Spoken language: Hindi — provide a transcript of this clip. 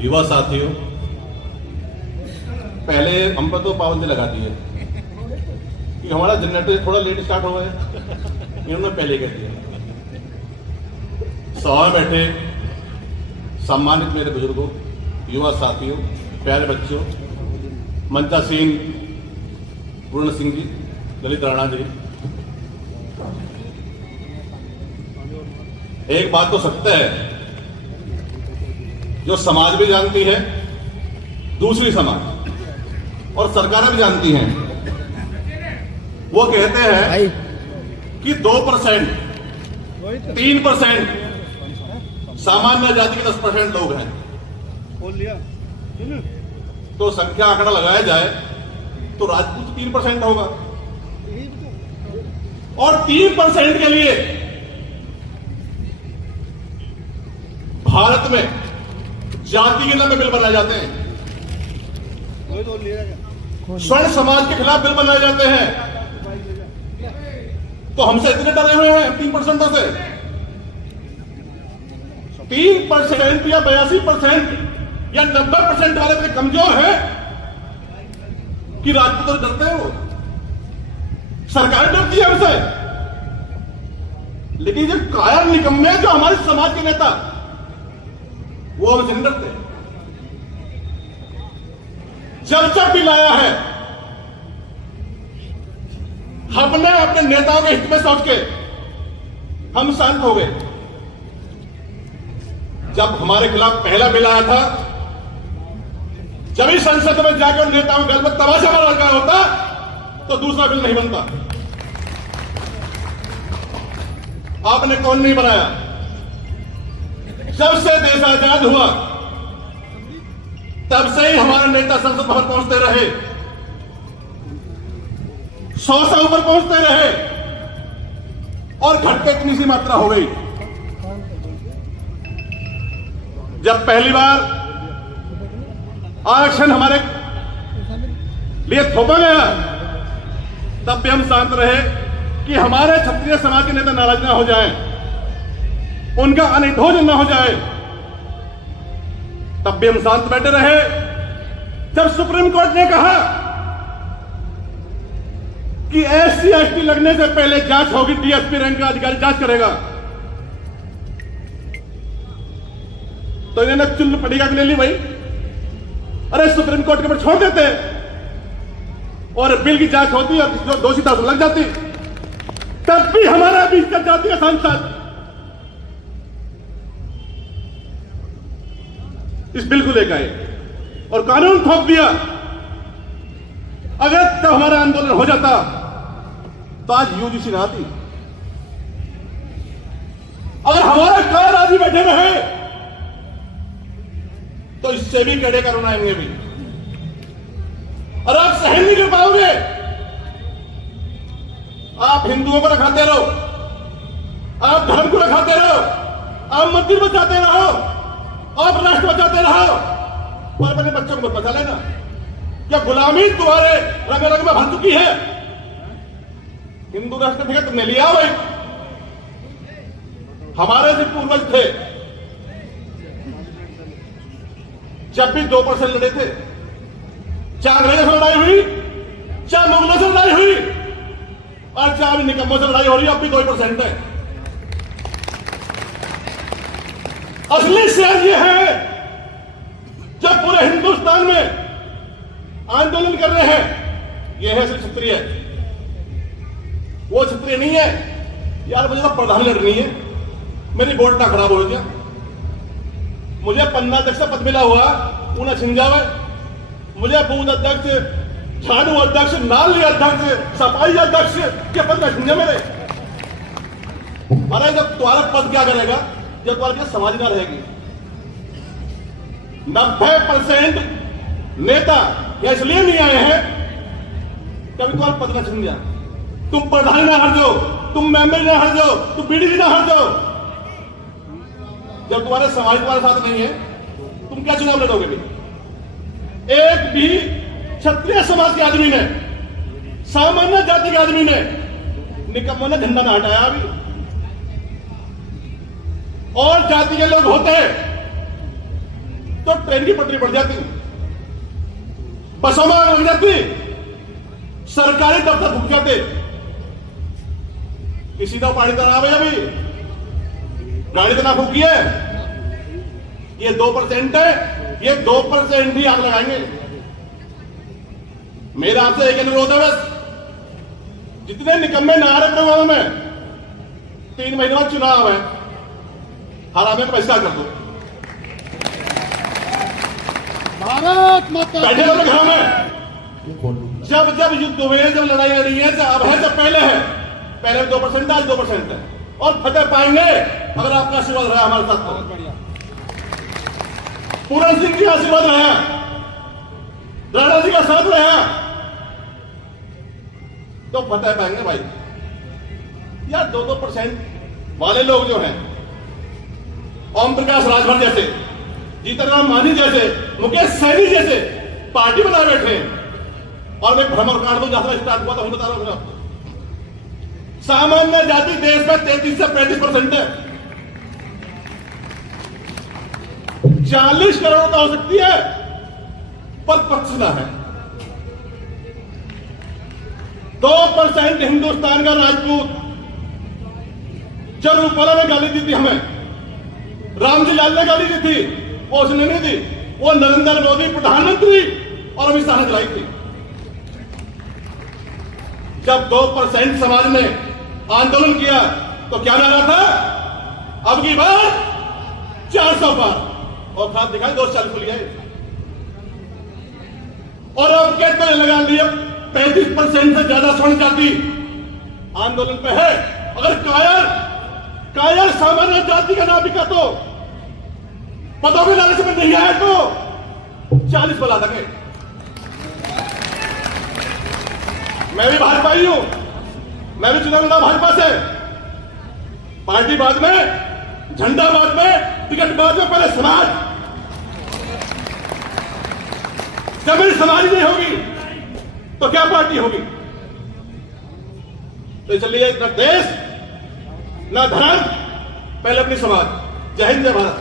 युवा साथियों, पहले हम पर तो पाबंदी लगा दी है कि हमारा जनरेटर थोड़ा लेट स्टार्ट हुआ है, इन्होंने पहले कर दिया। सभा में बैठे सम्मानित मेरे बुजुर्गों, युवा साथियों, प्यारे बच्चों, मंचासीन पूर्ण सिंह जी, ललित राणा जी, एक बात तो सत्य है जो समाज भी जानती है, दूसरी समाज और सरकारें भी जानती हैं। वो कहते हैं कि 2%, 3% सामान्य जाति के 10% लोग हैं, तो संख्या आंकड़ा लगाया जाए तो राजपूत 3% होगा। और 3% के लिए भारत में जाति के नाम में बिल बनाए जाते हैं, स्वर्ण समाज के खिलाफ बिल बनाए जाते हैं। तो हमसे इतने डरे हुए हैं 3% से। 3% या 82% या 90% वाले इतने कमजोर हैं कि राजपूत तो डरते हैं। वो सरकार डरती है हमसे, लेकिन जो कायर निकम्मे जो हमारे समाज के नेता, वो हमसे नहीं डरते। जब भी लाया है हमने अपने नेताओं के हित में सोच के हम शांत हो गए। जब हमारे खिलाफ पहला बिल आया था, जब ही संसद में जाकर नेताओं के गल में तमाशा मारा गया होता तो दूसरा बिल नहीं बनता। आपने कौन नहीं बनाया? जब से देश आजाद हुआ तब से ही हमारे नेता संसद भवन पहुंचते रहे, 100 से ऊपर पहुंचते रहे, और घटते इतनी सी मात्रा हो गई। जब पहली बार आरक्षण हमारे लिए थोपा गया तब भी हम शांत रहे कि हमारे क्षत्रिय समाज के नेता नाराज ना हो जाएं, उनका अनिधोजन ना हो जाए। तब भी हम शांत बैठे रहे। जब सुप्रीम कोर्ट ने कहा कि SC ST लगने से पहले जांच होगी, DSP रैंक का अधिकारी जांच करेगा, तो इन्होंने चुल्ल पड़ेगा ले ली भाई। अरे सुप्रीम कोर्ट के ऊपर छोड़ देते और बिल की जांच होती और जो दोषी था लग जाती। तब भी हमारा बीच का जाति का सांसद इस बिल को लेकर आए और कानून थोप दिया। अगर तब हमारा आंदोलन हो जाता तो आज UGC ना आती। अगर हमारे कार आदि बैठे रहे तो इससे भी कड़े कानून आएंगे भी, और आप सहन नहीं कर पाओगे। आप हिंदुओं को रखाते रहो, आप धर्म को रखाते रहो, आप मंदिर बचाते रहो, आप राष्ट्र बचाते रहो, और अपने बच्चों को बचा लेना। क्या गुलामी तुम्हारे रंग रंग में भर चुकी है? हिंदू राष्ट्र थे, तुमने लिया भाई। हमारे जो पूर्वज थे जब भी 2% लड़े थे, चाहे अंग्रेजों से लड़ाई हुई, चाहे मुगलों से लड़ाई हुई, और चाहे निकम्मों से लड़ाई हो रही है, अब भी 2% है। असली शेर ये है जब पूरे हिंदुस्तान में आंदोलन कर रहे हैं, ये है सिर्फ क्षत्रिय। वो क्षत्रिय नहीं है यार, मुझे तो प्रधान लड़नी है, मेरी वोट ना खराब हो गया, मुझे पन्ना अध्यक्ष का पद मिला हुआ उन्हें छिन जावे, मुझे बूथ अध्यक्ष, झाड़ू अध्यक्ष, नाली अध्यक्ष, सफाई अध्यक्ष के पद में छिन जा मेरे। अरे जब तुम्हारा पद क्या करेगा जब तुम्हारे समाज ना रहेगी। 90% नेता इसलिए नहीं आए हैं कभी तुम्हारा पद ना छिन जाए। तुम प्रधान ना हट जाओ, तुम मेंबर ना हट जाओ, तुम BDC ना हट जाओ। जब तुम्हारे समाज तुम्हारे साथ नहीं है, तुम क्या चुनाव लड़ोगे भी? एक भी क्षत्रिय समाज के आदमी ने, सामान्य जाति के आदमी ने, निकम्मों ने झंडा ना हटाया अभी। और जाति के लोग होते तो ट्रेन की पटरी बढ़ जाती, बसों में आग लग जाती, सरकारी दफ्तर फूक जाते। किसी का पानी तो ना आवे, अभी गाड़ी तो ना फूकी है। ये 2% है, ये 2% ही आग लगाएंगे। मेरा आपसे एक अनुरोध है बस, जितने निकम्मे ना आ रहे प्रोग्राम में, 3 महीने बाद चुनाव है, हराने का बहिष्कार कर दो। भारत माता बैठे रहो घरों में। जब जब युद्ध हुए, जब लड़ाई लड़ी है, जब अब है, जब पहले है, पहले 2% आज 2% है, और फतेह पाएंगे अगर आपका आशीर्वाद रहा हमारे साथ। तो पूरन सिंह जी का आशीर्वाद रहा, राणा जी का साथ रहा, तो फतेह पाएंगे भाई। या 2% वाले लोग जो हैं, ओम प्रकाश राजभर जैसे, जीतन राम मांझी जैसे, मुकेश सहनी जैसे पार्टी बना बैठे हैं, और मैं भ्रमण कांड में यात्रा स्टार्ट हुआ था, बता रहा हूं आपको। सामान्य जाति देश में 33 से 35% है। 40 करोड़ का हो सकती है, पर पक्ष ना है। 2% हिंदुस्तान का राजपूत। जब रूपाला ने गाली दी थी हमें, रामजी लाल ने गाली दी थी, वो उसने नहीं दी, वो नरेंद्र मोदी प्रधानमंत्री और अमित शाह ने दिलाई थी। जब 2% समाज ने आंदोलन किया तो क्या नारा था? अब की बार 400 पार, और खाद दिखाई 240 को लिया। और अब कहते लगा लिया 35% से ज्यादा स्वर्ण जाति आंदोलन पे है। अगर कायर सामान्य जाति का नाम बिका तो पदों के लालच में नहीं आए तो 40 बुला देंगे। मैं भी भाजपाई हूं, मैं भी चुनाव लड़ा भाजपा से। पार्टी बाद में, झंडा बाद में, टिकट बाद में, पहले समाज। जब मेरी समाज नहीं होगी तो क्या पार्टी होगी? तो इसलिए न देश न धर्म, पहले अपनी समाज। जय हिंद, जय भारत।